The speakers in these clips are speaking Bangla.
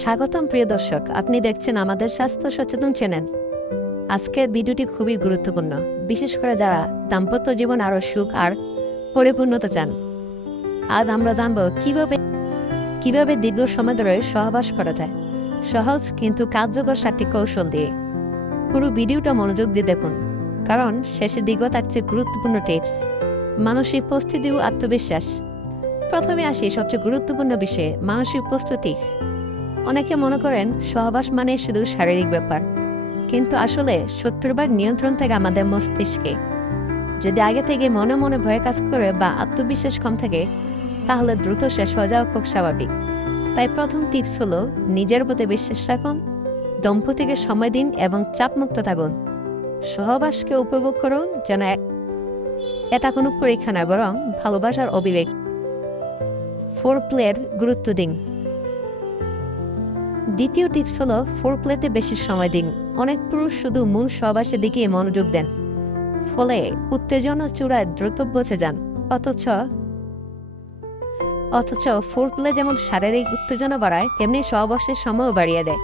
স্বাগতম, প্রিয় দর্শক। আপনি দেখছেন আমাদের স্বাস্থ্য সচেতন চ্যানেল। আজকের ভিডিওটি খুবই গুরুত্বপূর্ণ। বিশেষ করে যারা দাম্পত্য জীবন আরও সুখ আর পরিপূর্ণতা চান। আজ আমরা জানব কীভাবে কীভাবে দীর্ঘ সময় ধরে সহবাস করা যায়। সহজ কিন্তু কার্যকর সাতটি কৌশল দিয়ে। পুরো ভিডিওটা মনোযোগ দিয়ে দেখুন, কারণ শেষের দিকেও থাকছে গুরুত্বপূর্ণ টিপস। মানসিক প্রস্তুতি ও আত্মবিশ্বাস। প্রথমে আসি সবচেয়ে গুরুত্বপূর্ণ বিষয়ে, মানসিক প্রস্তুতি। অনেকে মনে করেন সহবাস মানে শুধু শারীরিক ব্যাপার। কিন্তু আসলে সত্তর ভাগ নিয়ন্ত্রণ থেকে আমাদের মস্তিষ্কে। যদি আগে থেকে মনে মনে ভয় কাজ করে বা আত্মবিশ্বাস কম থাকে, তাহলে দ্রুত শেষ হয়ে যাওয়া খুব স্বাভাবিক। তাই প্রথম টিপস হলো, নিজের প্রতি বিশ্বাস রাখুন, দম্পতিকে সময় দিন এবং চাপমুক্ত থাকুন। সহবাসকে উপভোগ করুন যেন এটা কোনো পরীক্ষা নয়, বরং ভালোবাসার অবিবেক ফোর প্লের গুরুত্ব দিন। দ্বিতীয় টিপস হলো ফোর প্লেতে বেশি সময় দিন। অনেক পুরুষ শুধু মূল সহবাসের দিকে মনোযোগ দেন। ফলে উত্তেজনা চূড়ায় দ্রুত বসে যান। অথচ অথচ ফোর প্লে যেমন শারীরিক উত্তেজনা বাড়ায়, তেমনি সহবাসের সময়ও বাড়িয়ে দেয়।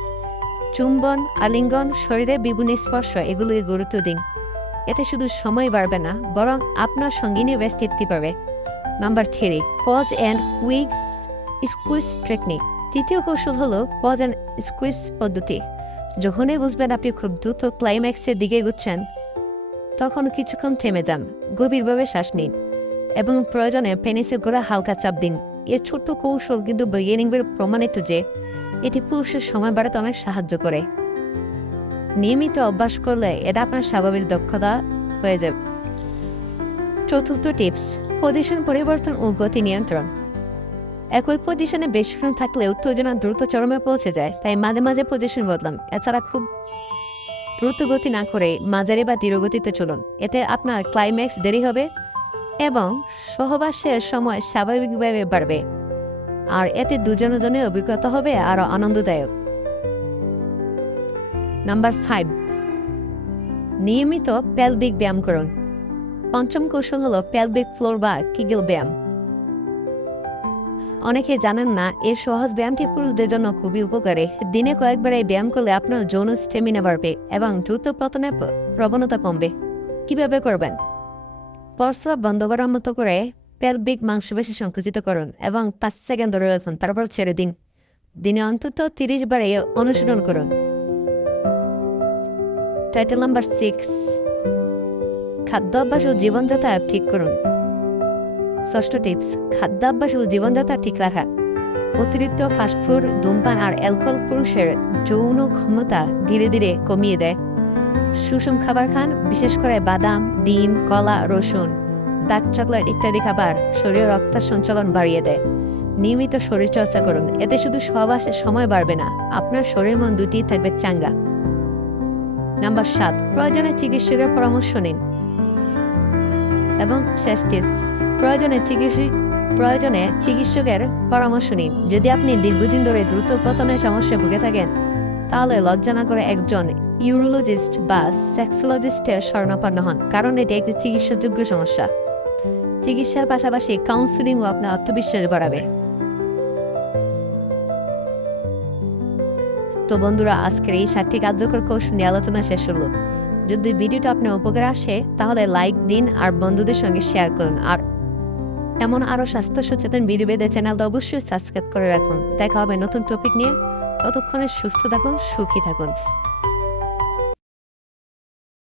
চুম্বন, আলিঙ্গন, শরীরে বিভিন্ন স্পর্শ এগুলোই গুরুত্ব দিন। এতে শুধু সময় বাড়বে না, বরং আপনার সঙ্গিনী বেশ তৃপ্তি পাবে। Number three, pause and weeks squeeze technique. তৃতীয় কৌশল হলো পজ অ্যান্ড স্কুইজ পদ্ধতি। যখনই বুঝবেন আপনি খুব দ্রুত ক্লাইম্যাক্সের দিকে এগুচ্ছেন, তখন কিছুক্ষণ থেমে যান, গভীরভাবে শ্বাস নিন এবং প্রয়োজনে পেনিসের গোড়া হালকা চাপ দিন। এ ছোট্ট কৌশল কিন্তু বৈজ্ঞানিকভাবে প্রমাণিত যে, এটি পুরুষের সময় বাড়াতে অনেক সাহায্য করে। নিয়মিত অভ্যাস করলে এটা আপনার স্বাভাবিক দক্ষতা হয়ে যাবে। চতুর্থ টিপস পজিশন পরিবর্তন ও গতি নিয়ন্ত্রণ। একই পজিশনে বেশিক্ষণ থাকলে উত্তেজনা দ্রুত চরমে পৌঁছে যায়, তাই মাঝে মাঝে পজিশন বদলান। এছাড়া খুব দ্রুত গতি না করে মাঝারি বা ধীরগতিতে চলুন। এতে আপনার ক্লাইম্যাক্স দেরি হবে এবং সহবাসের সময় স্বাভাবিকভাবে বাড়বে। আর এতে দুজনের জন্য অভিজ্ঞতা হবে আরও আনন্দদায়ক। Number five. নিয়মিত প্যালবিক ব্যায়াম করুন। পঞ্চম কৌশল হলো প্যালবিক ফ্লোর বা কিগেল ব্যায়াম। অনেকে জানেন না, এই সহজ ব্যায়ামটি পুরুষদের জন্য খুবই উপকারী। দিনে কয়েকবার এই ব্যায়াম করলে আপনার যৌন স্টেমিনা বাড়বে এবং দ্রুত পতনের প্রবণতা কমবে। কীভাবে করবেন? প্রস্রাব বন্ধ করার মতো করে প্যালবিক মাংসপেশি সংকুচিত করুন এবং পাঁচ সেকেন্ড ধরে রাখুন, তারপর ছেড়ে দিন। দিনে অন্তত তিরিশ বার অনুশীলন করুন। টাইটেল নাম্বার সিক্স খাদ্যাভ্যাস ও জীবনযাত্রা ঠিক করুন। ষষ্ঠ টিপস খাদ্যাভ্যাস ও জীবনযাত্রা ঠিক রাখা। অতিরিক্ত ফাস্টফুড ধূমপান আর অ্যালকোহল পুরুষের যৌন ক্ষমতা ধীরে ধীরে কমিয়ে দেয়। সুষম খাবার খান, বিশেষ করে বাদাম, ডিম, কলা, রসুন ডার্ক চকলেট ইত্যাদি খাবার শরীরে রক্ত সঞ্চালন বাড়িয়ে দেয়। নিয়মিত শরীর চর্চা করুন, এতে শুধু সহবাসের সময় বাড়বে না, আপনার শরীর মন দুটিই থাকবে চাঙ্গা। নাম্বার সাত, প্রয়োজনে চিকিৎসকের পরামর্শ নিন। এবং শেষ টিপ প্রয়োজনে চিকিৎসক প্রয়োজনে চিকিৎসকের পরামর্শ নিন। যদি আপনি দীর্ঘদিন ধরে দ্রুত পতনের সমস্যায় ভুগে থাকেন, তাহলে লজ্জা না করে একজন ইউরোলজিস্ট বা সেক্সোলজিস্টের শরণাপন্ন হন, কারণ এটি একটি চিকিৎসাযোগ্য সমস্যা। চিকিৎসার পাশাপাশি কাউন্সিলিংও আপনার আত্মবিশ্বাস বাড়াবে। তো বন্ধুরা, আজকের এই সাতটি কার্যকর কৌশল নিয়ে আলোচনা শেষ হলো। যদি ভিডিওটা আপনার উপকার আসে, তাহলে লাইক দিন আর বন্ধুদের সঙ্গে শেয়ার করুন। আর এমন আরও স্বাস্থ্য সচেতন ভিডিও বেদে চ্যানেলটা অবশ্যই সাবস্ক্রাইব করে রাখুন। দেখা হবে নতুন টপিক নিয়ে। ততক্ষণে সুস্থ থাকুন, সুখী থাকুন।